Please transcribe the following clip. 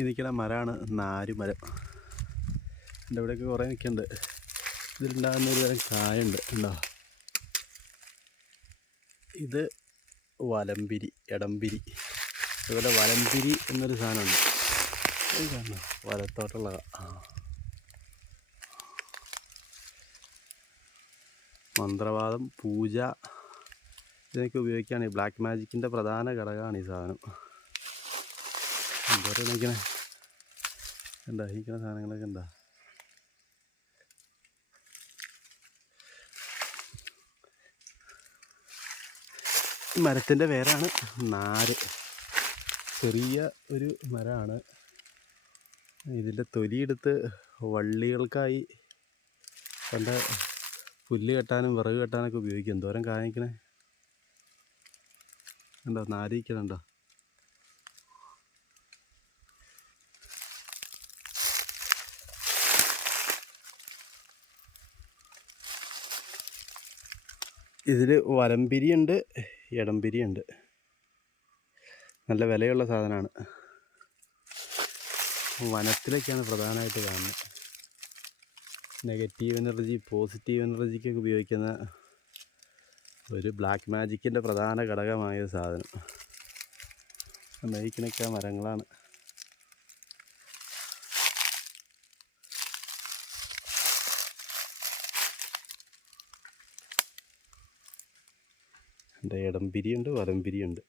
ഈ നിൽക്കുന്ന മരമാണ് നാരുമരം. എന്റെ ഇവിടെയൊക്കെ കുറേ നിൽക്കുന്നുണ്ട്. ഇതിലുണ്ടാകുന്ന ഒരു തരം കായുണ്ട് ഉണ്ടോ ഇത് വലമ്പിരി എടമ്പിരി. അതുപോലെ വലമ്പിരി എന്നൊരു സാധനമുണ്ട്. ഇതാണ് വലത്തോട്ടുള്ള മന്ത്രവാദം പൂജ ഇതിനൊക്കെ ഉപയോഗിക്കുകയാണ്. ബ്ലാക്ക് മാജിക്കിന്റെ പ്രധാന ഘടകമാണ് ഈ സാധനം. എന്തോരം നിൽക്കണേ എന്താ ഈ നിൽക്കുന്ന സാധനങ്ങളൊക്കെ എന്താ? മരത്തിന്റെ പേരാണ് നാര്. ചെറിയ ഒരു മരമാണ്. ഇതിന്റെ തൊലിയെടുത്ത് വള്ളികൾക്കായി പണ്ട് പുല്ല് കെട്ടാനും വിറക് കെട്ടാനൊക്കെ ഉപയോഗിക്കും. എന്തോരം കാണിക്കണേ ഉണ്ടോ നാരിക്കണുണ്ടോ ഇതിൽ വലംപിരിയുണ്ട് ഇടംപിരിയുണ്ട് നല്ല വിലയുള്ള സാധനമാണ്. വനത്തിലൊക്കെയാണ് പ്രധാനമായിട്ട് കാണുന്നത്. നെഗറ്റീവ് എനർജി പോസിറ്റീവ് എനർജിക്കൊക്കെ ഉപയോഗിക്കുന്ന ഒരു ബ്ലാക്ക് മാജിക്കിന്റെ പ്രധാന ഘടകമായ സാധനം. നയിക്കണൊക്കെ മരങ്ങളാണ്. എന്റെ ഇടംപിരിയുണ്ട് വലംപിരിയുണ്ട്